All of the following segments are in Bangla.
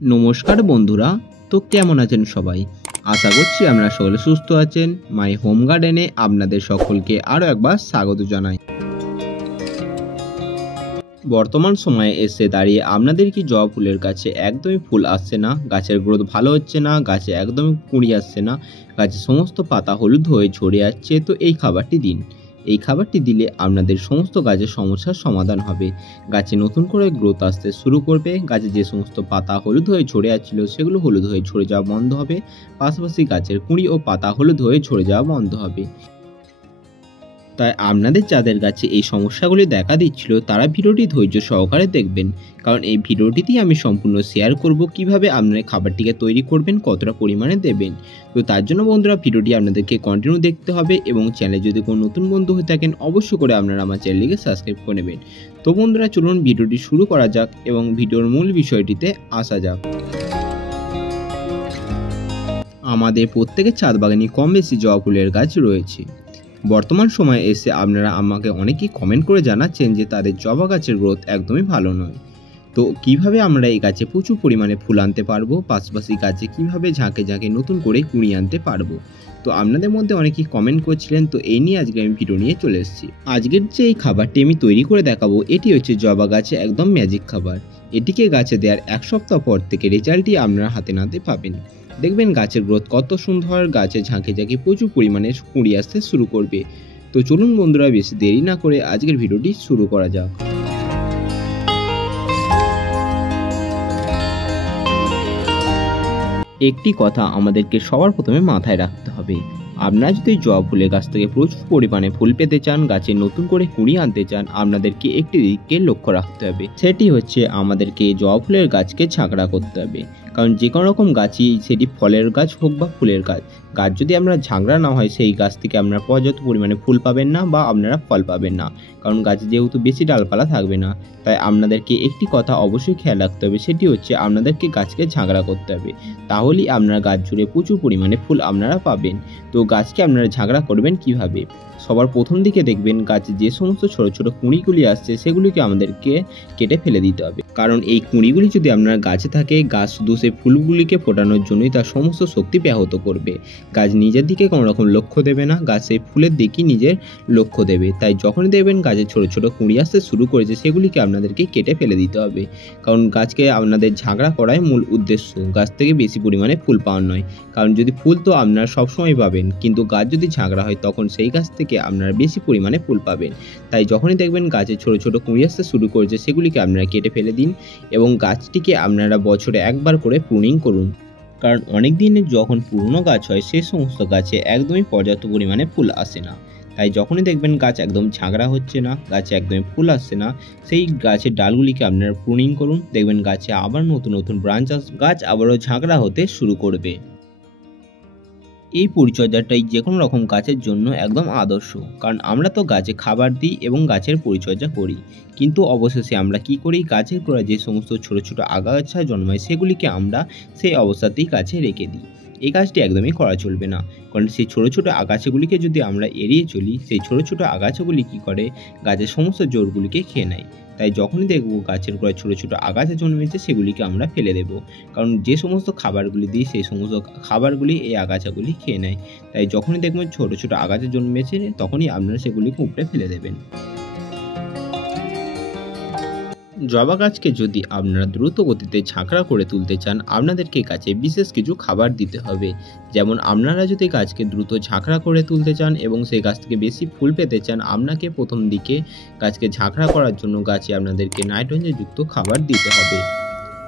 নমস্কার বন্ধুরা, তো কেমন আছেন সবাই? আশা করছি আপনারা সকলে সুস্থ আছেন। মাই হোম গার্ডেনে আপনাদের সকলকে আরও একবার স্বাগত জানাই। বর্তমান সময়ে এসে দাঁড়িয়ে আপনাদের কি জবা ফুলের গাছে একদমই ফুল আসছে না, গাছের গ্রোথ ভালো হচ্ছে না, গাছে একদমই কুঁড়ি আসছে না, গাছের সমস্ত পাতা হলুদ হয়ে ঝরে যাচ্ছে? তো এই খাবারটি দিন। এই খাবারটি দিলে আপনাদের সমস্ত গাছের সমস্যার সমাধান হবে। গাছে নতুন করে গ্রোথ আসতে শুরু করবে, গাছে যে সমস্ত পাতা হলুদ হয়ে ঝরে যাচ্ছিল সেগুলো হলুদ হয়ে ঝরে যাওয়া বন্ধ হবে, পাশাপাশি গাছের কুঁড়ি ও পাতা হলুদ হয়ে ঝরে যাওয়া বন্ধ হবে। তাই আপনাদের যাদের কাছে এই সমস্যাগুলি দেখা দিচ্ছিল তারা ভিডিওটি ধৈর্য সহকারে দেখবেন, কারণ এই ভিডিওটিতেই আমি সম্পূর্ণ শেয়ার করব কিভাবে আপনারা খাবারটিকে তৈরি করবেন, কতটা পরিমাণে দেবেন। তো তার জন্য বন্ধুরা ভিডিওটি আপনাদেরকে কন্টিনিউ দেখতে হবে, এবং চ্যানেলে যদি কোনো নতুন বন্ধু হয়ে থাকেন অবশ্যই করে আপনারা আমার চ্যানেলটিকে সাবস্ক্রাইব করে নেবেন। তো বন্ধুরা চলুন ভিডিওটি শুরু করা যাক এবং ভিডিওর মূল বিষয়টিতে আসা যাক। আমাদের প্রত্যেকের ছাদ বাগানে কম বেশি জবা ফুলের গাছ রয়েছে। বর্তমান সময়ে এসে আপনারা আমাকে অনেকেই কমেন্ট করে জানাচ্ছেন যে তাদের জবা গাছের গ্রোথ একদমই ভালো নয়। তো কিভাবে আমরা এই গাছে প্রচুর পরিমাণে ফুল আনতে পারবো, পাশাপাশি গাছে কিভাবে ঝাঁকে ঝাঁকে নতুন করে কুঁড়ি আনতে পারবো? তো আপনাদের মধ্যে অনেকেই কমেন্ট করছিলেন, তো এই নিয়ে আজকে আমি ভিডিও নিয়ে চলে এসেছি। আজকের যে এই খাবারটি আমি তৈরি করে দেখাবো এটি হচ্ছে জবা গাছে একদম ম্যাজিক খাবার। এটিকে গাছে দেওয়ার এক সপ্তাহ পর থেকে রেজাল্টটি আপনারা হাতে নাতে পাবেন। দেখবেন গাছের গ্রোথ কত সুন্দর, গাছে ঝাঁকে ঝাঁকে প্রচুর পরিমাণে কুঁড়ি আসতে শুরু করবে। তো চলুন বন্ধুরা বেশি দেরি না করে আজকের ভিডিওটি শুরু করা যাক। একটি কথা আমাদেরকে সবার প্রথমে মাথায় রাখতে হবে, আপনারা যদি জবা ফুলের গাছ থেকে প্রচুর পরিমাণে ফুল পেতে চান, গাছে নতুন করে কুঁড়ি আনতে চান, আপনাদেরকে একটি দিকে লক্ষ্য রাখতে হবে। সেটি হচ্ছে আমাদেরকে জবা ফুলের গাছকে ঝাঁকড়া করতে হবে। কারণ যে কোনো রকম গাছই, সেটি ফলের গাছ হোক বা ফুলের গাছ, গাছ যদি আপনার ঝাঁকড়া না হয় সেই গাছ থেকে আপনারা পর্যাপ্ত পরিমাণে ফুল পাবেন না বা আপনারা ফল পাবেন না। কারণ গাছে যেহেতু বেশি ডালপালা থাকবে না, তাই আপনাদেরকে একটি কথা অবশ্যই খেয়াল রাখতে হবে, সেটি হচ্ছে আপনাদেরকে গাছকে ঝাঁকড়া করতে হবে। তাহলেই আপনার গাছ জুড়ে প্রচুর পরিমাণে ফুল আপনারা পাবেন। তো গাছকে আপনারা ঝাঁকড়া করবেন কিভাবে? সবার প্রথম দিকে দেখবেন গাছে যে সমস্ত ছোট ছোট কুঁড়িগুলি আসছে সেগুলিকে আমাদেরকে কেটে ফেলে দিতে হবে। কারণ এই কুঁড়িগুলি যদি আপনার গাছে থাকে, গাছ শুধু সেই ফুলগুলিকে ফোটানোর জন্যই তার সমস্ত শক্তি ব্যাহত করবে। গাছ নিজের দিকে কোনো রকম লক্ষ্য দেবে না, গাছ সেই ফুলের দিকেই নিজের লক্ষ্য দেবে। তাই যখনই দেখবেন গাছে ছোট ছোট কুঁড়ি আসতে শুরু করেছে সেগুলিকে আপনাদেরকে কেটে ফেলে দিতে হবে। কারণ গাছকে আপনাদের ঝাঁকড়া করাই মূল উদ্দেশ্য, গাছ থেকে বেশি পরিমাণে ফুল পাওয়ার নয়। কারণ যদি ফুল তো আপনারা সবসময় পাবেন, কিন্তু গাছ যদি ঝাঁকড়া হয় তখন সেই গাছ থেকে আপনারা বেশি পরিমাণে ফুল পাবেন। তাই যখনই দেখবেন গাছে ছোট ছোট কুঁড়ি আসতে শুরু করেছে সেগুলিকে আপনারা কেটে ফেলে দিন, এবং গাছটিকে আপনারা বছরে একবার করে প্রুনিং করুন। কারণ অনেক দিনের যখন পুরনো গাছ হয় সেই সমস্ত গাছে একদমই পর্যাপ্ত পরিমাণে ফুল আসে না। তাই যখনই দেখবেন গাছ একদম ঝাঁকড়া হচ্ছে না, গাছে একদমই ফুল আসছে না, সেই গাছের ডালগুলিকে আপনারা প্রুনিং করুন। দেখবেন গাছে আবার নতুন নতুন ব্রাঞ্চ আসবে, গাছ আবারও ঝাঁকড়া হতে শুরু করবে। এই পরিচর্যাটাই যে কোনো রকম গাছের জন্য একদম আদর্শ, কারণ আমরা তো গাছে খাবার দিই এবং গাছের পরিচর্যা করি, কিন্তু অবশেষে আমরা কি করি, গাছের গোড়ায় যে সমস্ত ছোট ছোট আগাছা জন্মায় সেগুলিকে আমরা সেই অবস্থাতেই গাছে রেখে দিই। এই কাজটি একদমই করা চলবে না, কারণ সেই ছোট ছোট আগাছাগুলিকে যদি আমরা এড়িয়ে চলি, সেই ছোট ছোট আগাছাগুলি কি করে, গাছের সমস্ত জোরগুলিকে খেয়ে নেয়। তাই যখনই দেখব গাছের গোড়ায় ছোট ছোট আগাছা জন্মেছে সেগুলিকে আমরা ফেলে দেব, কারণ যে সমস্ত খাবারগুলি দিই সেই সমস্ত খাবারগুলি এই আগাছাগুলি খেয়ে নেয়। তাই যখনই দেখবেন ছোট ছোট আগাছা জন্মেছে তখনই আপনারা সেগুলিকে উপড়ে ফেলে দেবেন। জবা গাছকে যদি আপনারা দ্রুত গতিতে ঝাঁকড়া করে তুলতে চান, আপনাদেরকে গাছে বিশেষ কিছু খাবার দিতে হবে। যেমন আপনারা যদি গাছকে দ্রুত ঝাঁকড়া করে তুলতে চান এবং সেই গাছ থেকে বেশি ফুল পেতে চান, আপনাকে প্রথম দিকে গাছকে ঝাঁকড়া করার জন্য গাছে আপনাদেরকে নাইট্রোজেনযুক্ত খাবার দিতে হবে।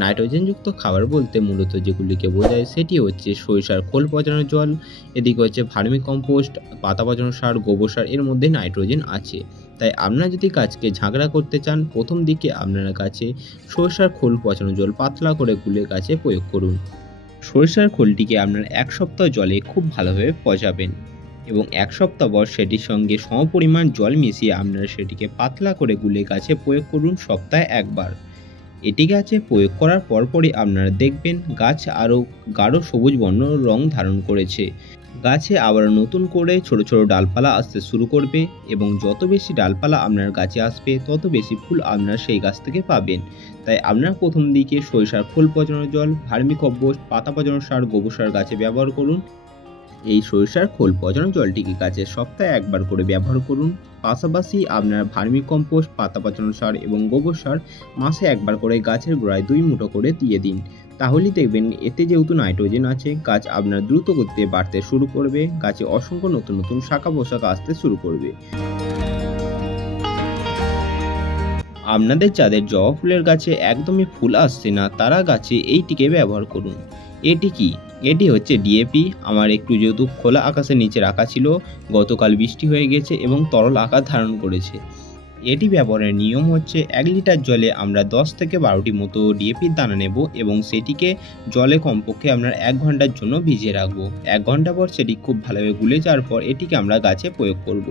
নাইট্রোজেনযুক্ত খাবার বলতে মূলত যেগুলিকে বোঝায় সেটি হচ্ছে সরিষার খোল পচানো জল, এদিকে হচ্ছে ভার্মি কম্পোস্ট, পাতা পচানো সার, গোবর সার, এর মধ্যে নাইট্রোজেন আছে। তাই আপনারা যদি গাছকে ঝাঁকড়া করতে চান, প্রথম দিকে আপনারা গাছে সরিষার খোল পচানো জল পাতলা করে গুলে গাছে প্রয়োগ করুন। সরিষার খোলটিকে আপনারা এক সপ্তাহ জলে খুব ভালোভাবে পচাবেন, এবং এক সপ্তাহ পর সেটির সঙ্গে সমপরিমাণ জল মিশিয়ে আপনারা সেটিকে পাতলা করে গুলে গাছে প্রয়োগ করুন সপ্তাহে একবার। এটি গাছে প্রয়োগ করার পরপরই আপনারা দেখবেন গাছ আরও গাঢ় সবুজ বর্ণ রং ধারণ করেছে। গাছে আবার নতুন করে ছোট ছোট ডালপালা আসতে শুরু করবে এবং যত বেশি ডালপালা আপনার গাছে আসবে তত বেশি ফুল আপনার সেই গাছ থেকে পাবেন। তাই আপনার প্রথম দিকে সরিষার ফুল পচানোর জল, ভার্মিকম্পোস্ট, পাতা পচানোর সার, গোবর সার গাছে ব্যবহার করুন। এই সরিষার খোল পচানো জলটিকে গাছে সপ্তাহে একবার করে ব্যবহার করুন। পাশাপাশি আপনার ভার্মিকম্পোস্ট, পাতা পচানো সার এবং গোবর সার মাসে একবার করে গাছের গোড়ায় 2 মুঠো করে দিয়ে দিন। তাহলেই দেখবেন এতে যেহেতু নাইট্রোজেন আছে, গাছ আপনার দ্রুত গতিতে বাড়তে শুরু করবে, গাছে অসংখ্য নতুন নতুন শাখা পোশাক আসতে শুরু করবে। আপনাদের যাদের জবা ফুলের গাছে একদমই ফুল আসছে না তারা গাছে এইটিকে ব্যবহার করুন। এটি কি? এটি হচ্ছে ডিএপি। আমার একটু যেহেতু খোলা আকাশের নিচে রাখা ছিল, গতকাল বৃষ্টি হয়ে গেছে এবং তরল আকার ধারণ করেছে। এটি ব্যবহারের নিয়ম হচ্ছে 1 লিটার জলে আমরা 10 থেকে 12টি মতো ডিএপির দানা নেব এবং সেটিকে জলে কমপক্ষে আপনার 1 ঘন্টার জন্য ভিজিয়ে রাখবো। 1 ঘন্টা পর সেটি খুব ভালোভাবে গুলে যাওয়ার পর এটিকে আমরা গাছে প্রয়োগ করব।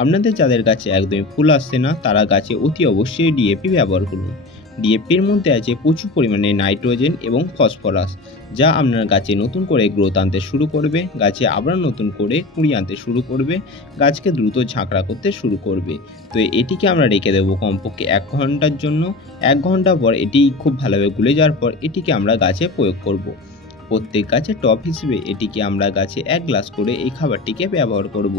আপনাদের যাদের গাছে একদমই ফুল আসছে না তারা গাছে অতি অবশ্যই ডিএপি ব্যবহার করুন। ডিএপির মধ্যে আছে প্রচুর পরিমাণে নাইট্রোজেন এবং ফসফরাস, যা আপনার গাছে নতুন করে গ্রোথ আনতে শুরু করবে, গাছে আবার নতুন করে কুঁড়ি আনতে শুরু করবে, গাছকে দ্রুত ঝাঁকড়া করতে শুরু করবে। তো এটিকে আমরা রেখে দেবো কমপক্ষে 1 ঘন্টার জন্য। 1 ঘন্টা পর এটি খুব ভালোভাবে গুলে যাওয়ার পর এটিকে আমরা গাছে প্রয়োগ করব। প্রত্যেক গাছে টপ হিসেবে এটিকে আমরা গাছে 1 গ্লাস করে এই খাবারটিকে ব্যবহার করব।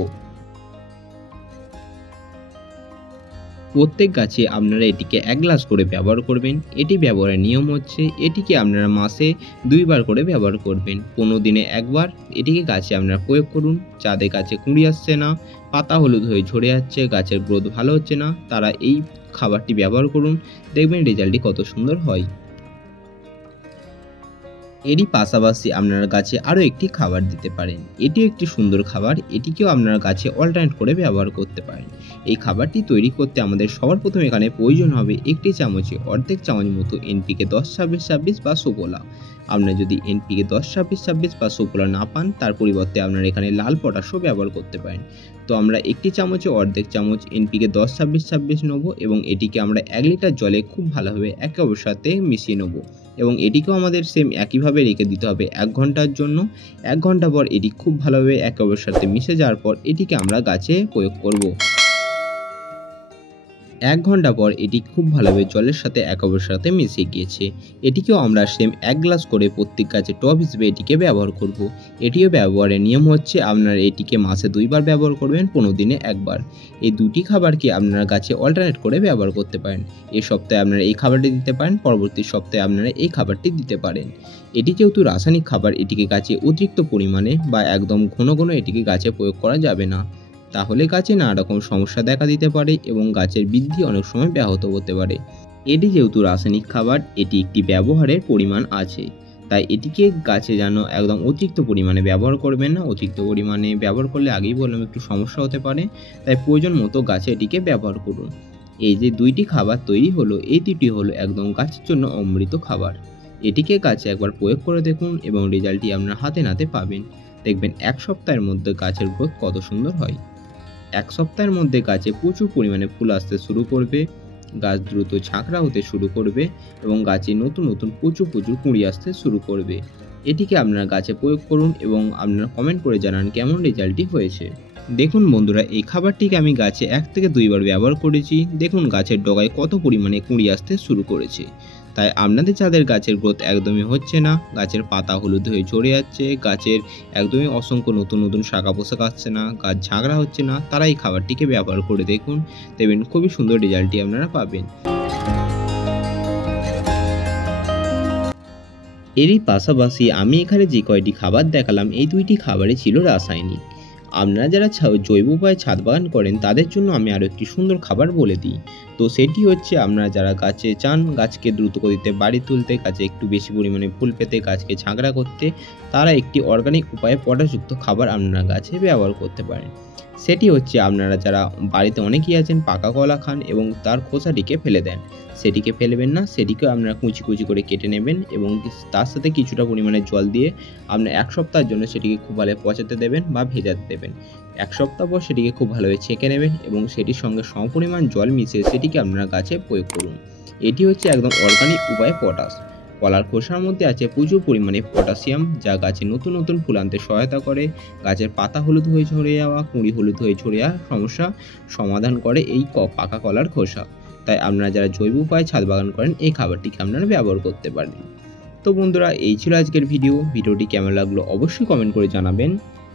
প্রত্যেক গাছে আপনারা এটিকে 1 গ্লাস করে ব্যবহার করবেন। এটি ব্যবহারের নিয়ম হচ্ছে এটিকে আপনারা মাসে 2 বার করে ব্যবহার করবেন। 15 দিনে একবার এটিকে গাছে আপনারা প্রয়োগ করুন। যাদের গাছে কুঁড়ি আসছে না, পাতা হলুদ হয়ে ঝরে যাচ্ছে, গাছের গ্রোথ ভালো হচ্ছে না, তারা এই খাবারটি ব্যবহার করুন। দেখবেন রেজাল্টটি কত সুন্দর হয়। এরই পাশাপাশি আপনারা গাছে আরও একটি খাবার দিতে পারেন। এটিও একটি সুন্দর খাবার, এটিকেও আপনারা গাছে অল্টারনেট করে ব্যবহার করতে পারেন। এই খাবারটি তৈরি করতে আমাদের সবার প্রথমে এখানে প্রয়োজন হবে 1টি চামচে অর্ধেক চামচ মতো এনপিকে 10-26-26 বা সুফলা। আপনারা যদি এনপিকে 10-26-26 বা সুফলা না পান তার পরিবর্তে আপনারা এখানে লাল পটাশও ব্যবহার করতে পারেন। তো আমরা 1টি চামচে অর্ধেক চামচ এনপিকে 10-26-26 নেব এবং এটিকে আমরা 1 লিটার জলে খুব ভালোভাবে একে অপরের সাথে মিশিয়ে নেব এবং এটিকেও আমাদের সেম একইভাবে রেখে দিতে হবে 1 ঘন্টার জন্য। 1 ঘন্টা পর এটি খুব ভালোভাবে একে অপরের সাথে মিশে যাওয়ার পর এটিকে আমরা গাছে প্রয়োগ করব। 1 ঘন্টা পর এটি খুব ভালোভাবে জলের সাথে একে অপরের সাথে মিশে গিয়েছে। এটিকেও আমরা সেম 1 গ্লাস করে প্রত্যেক গাছে টব হিসেবে এটিকে ব্যবহার করব। এটিও ব্যবহারের নিয়ম হচ্ছে আপনারা এটিকে মাসে 2 বার ব্যবহার করবেন, 15 দিনে একবার। এই দুটি খাবারকে আপনারা গাছে অল্টারনেট করে ব্যবহার করতে পারেন। এই সপ্তাহে আপনারা এই খাবারটি দিতে পারেন, পরবর্তী সপ্তাহে আপনারা এই খাবারটি দিতে পারেন। এটি যেহেতু রাসায়নিক খাবার, এটিকে গাছে অতিরিক্ত পরিমাণে বা একদম ঘন ঘন এটিকে গাছে প্রয়োগ করা যাবে না, তাহলে গাছে নানা রকম সমস্যা দেখা দিতে পারে এবং গাছের বৃদ্ধি অনেক সময় ব্যাহত হতে পারে। এটি যেহেতু রাসায়নিক খাবার, এটি একটি ব্যবহারের পরিমাণ আছে, তাই এটিকে গাছে যেন একদম অতিরিক্ত পরিমাণে ব্যবহার করবেন না। অতিরিক্ত পরিমাণে ব্যবহার করলে আগেই বললাম একটু সমস্যা হতে পারে, তাই প্রয়োজন মতো গাছে এটিকে ব্যবহার করুন। এই যে 2টি খাবার তৈরি হলো, এই দুটি হলো একদম গাছের জন্য অমৃত খাবার। এটিকে গাছে একবার প্রয়োগ করে দেখুন এবং রেজাল্টটি আপনার হাতে নাতে পাবেন। দেখবেন 1 সপ্তাহের মধ্যে গাছের গ্রোথ কত সুন্দর হয়। 1 সপ্তাহের মধ্যে গাছে প্রচুর পরিমাণে ফুল আসতে শুরু করবে, গাছ দ্রুত ঝাঁকড়া হতে শুরু করবে এবং গাছে নতুন নতুন প্রচুর কুঁড়ি আসতে শুরু করবে। এটিকে আপনারা গাছে প্রয়োগ করুন এবং আপনারা কমেন্ট করে জানান কেমন রেজাল্টটি হয়েছে। দেখুন বন্ধুরা, এই খাবারটিকে আমি গাছে 1 থেকে 2 বার ব্যবহার করেছি। দেখুন গাছের ডগায় কত পরিমাণে কুঁড়ি আসতে শুরু করেছে। তাই আপনাদের যাদের গাছের গ্রোথ একদমই হচ্ছে না, গাছের পাতা হলুদ হয়ে ঝরে যাচ্ছে, গাছের একদমই অসংখ্য নতুন নতুন শাখা পোশাক আসছে না, গাছ ঝাঁকড়া হচ্ছে না, তারা এই খাবারটিকে ব্যবহার করে দেখুন। দেখবেন খুবই সুন্দর রেজাল্টটি আপনারা পাবেন। এরই পাশাপাশি আমি এখানে যে কয়টি খাবার দেখালাম, এই 2টি খাবারই ছিল রাসায়নিক। আপনারা যারা জৈব উপায়ে ছাদ বাগান করেন তাদের জন্য আমি আরও একটি সুন্দর খাবার বলে দিই। তো সেটি হচ্ছে আপনারা যারা গাছে চান গাছকে দ্রুত গতিতে বাড়ি তুলতে, গাছে একটু বেশি পরিমাণে ফুল পেতে, গাছকে ঝাঁকড়া করতে, তারা একটি অর্গানিক উপায়ে পটাশযুক্ত খাবার আপনারা গাছে ব্যবহার করতে পারেন। সেটি হচ্ছে আপনারা যারা বাড়িতে অনেকেই আছেন পাকা কলা খান এবং তার খোসাটিকে ফেলে দেন, সেটিকে ফেলবেন না, সেটিকে আপনারা কুচি কুচি করে কেটে নেবেন এবং তার সাথে কিছুটা পরিমাণে জল দিয়ে আপনার 1 সপ্তাহের জন্য সেটিকে খুব ভালো পচাতে দেবেন বা ভেজাতে দেবেন। 1 সপ্তাহ পর সেটিকে খুব ভালোভাবে ছেঁকে নেবেন এবং সেটির সঙ্গে সমপরিমাণ জল মিশিয়ে সেটিকে আপনারা গাছে প্রয়োগ করুন। এটি হচ্ছে একদম অর্গানিক উপায়ে পটাশ। কলার খোসার মধ্যে আছে প্রচুর পরিমাণে পটাশিয়াম, যা গাছে নতুন নতুন ফুল আনতে সহায়তা করে। গাছের পাতা হলুদ হয়ে ঝরে যাওয়া, কুঁড়ি হলুদ হয়ে ঝরে যাওয়া সমস্যা সমাধান করে এই পাকা কলার খোসা। তাই আপনারা যারা জৈব উপায়ে ছাদ বাগান করেন এই খাবারটিকে আপনারা ব্যবহার করতে পারেন। তো বন্ধুরা, এই ছিল আজকের ভিডিওটি কেমন লাগলো অবশ্যই কমেন্ট করে জানাবেন।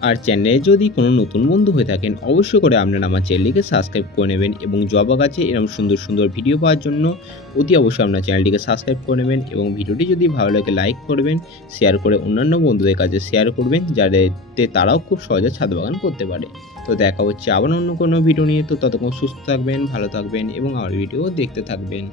আর চ্যানেলে যদি কোনো নতুন বন্ধু হয়ে থাকেন অবশ্যই করে আপনারা আমার চ্যানেলটিকে সাবস্ক্রাইব করে নেবেন এবং জবা গাছে এরকম সুন্দর সুন্দর ভিডিও পাওয়ার জন্য অতি অবশ্যই আপনার চ্যানেলটিকে সাবস্ক্রাইব করে নেবেন এবং ভিডিওটি যদি ভালো লাগে লাইক করবেন, শেয়ার করে অন্যান্য বন্ধুদের কাছে শেয়ার করবেন, যাতে তারাও খুব সহজে ছাদ বাগান করতে পারে। তো দেখা হচ্ছে আবার অন্য কোনো ভিডিও নিয়ে। তো ততক্ষণ সুস্থ থাকবেন, ভালো থাকবেন এবং আমার ভিডিও দেখতে থাকবেন।